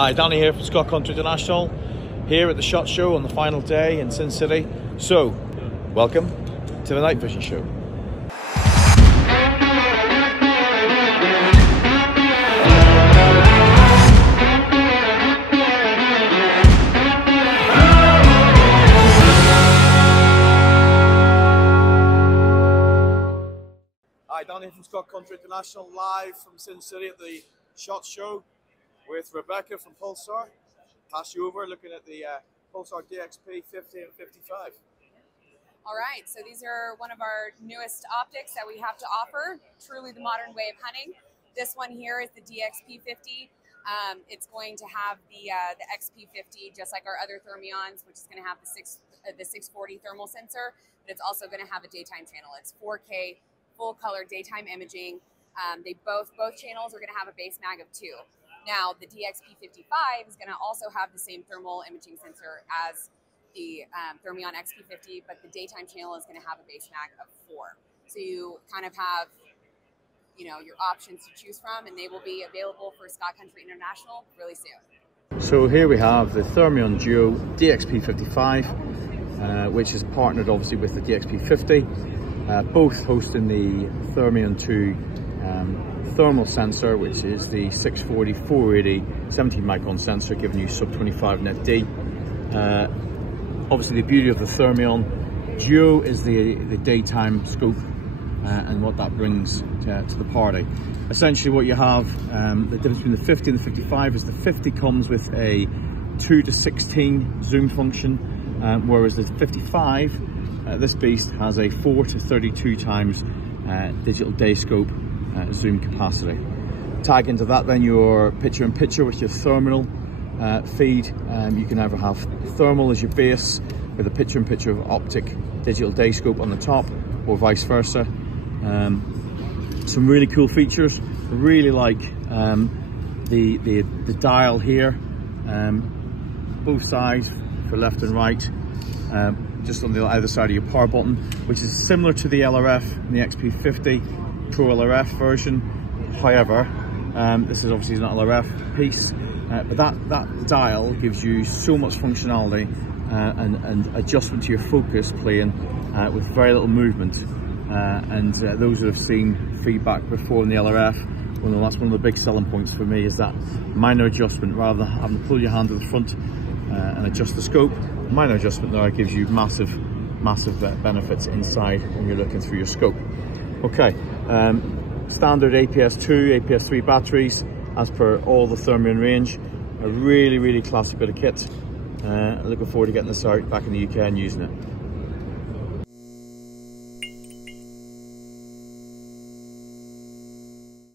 Hi, Danny here from Scott Country International, here at the SHOT Show on the final day in Sin City. So, welcome to the night vision show. Hi, Danny from Scott Country International, live from Sin City at the SHOT Show with Rebekah from Pulsar. Pass you over looking at the Pulsar DXP50 and 55. All right, so these are one of our newest optics that we have to offer, truly the modern way of hunting. This one here is the DXP50. It's going to have the XP50, just like our other Thermions, which is going to have the 640 thermal sensor, but it's also going to have a daytime channel. It's 4K, full color daytime imaging. Both channels are going to have a base mag of 2. Now, the DXP55 is going to also have the same thermal imaging sensor as the Thermion XP50, but the daytime channel is going to have a base mag of 4. So you kind of have, your options to choose from, and they will be available for Scott Country International really soon. So here we have the Thermion Duo DXP55, which is partnered obviously with the DXP50, both hosting the Thermion 2 thermal sensor, which is the 640 480 17 micron sensor, giving you sub 25 net D. Obviously, the beauty of the Thermion Duo is the daytime scope and what that brings to the party. Essentially, what you have, the difference between the 50 and the 55 is the 50 comes with a 2:16 zoom function, whereas the 55, this beast has a 4 to 32 times digital day scope zoom capacity. Tag into that then your picture-in-picture with your thermal feed. You can either have thermal as your base with a picture-in-picture of optic digital day scope on the top, or vice versa. Some really cool features. I really like the dial here, both sides for left and right, just on the either side of your power button, which is similar to the LRF and the XP50 Pro LRF version. However, this is obviously not an LRF piece, but that dial gives you so much functionality and adjustment to your focus playing with very little movement. Those who have seen feedback before in the LRF, well, that's one of the big selling points for me, is that minor adjustment. Rather than having to pull your hand to the front and adjust the scope, minor adjustment there gives you massive benefits inside when you're looking through your scope. Okay, standard APS-2, APS-3 batteries as per all the Thermion range. A really classy bit of kit. Looking forward to getting this out back in the UK and using it.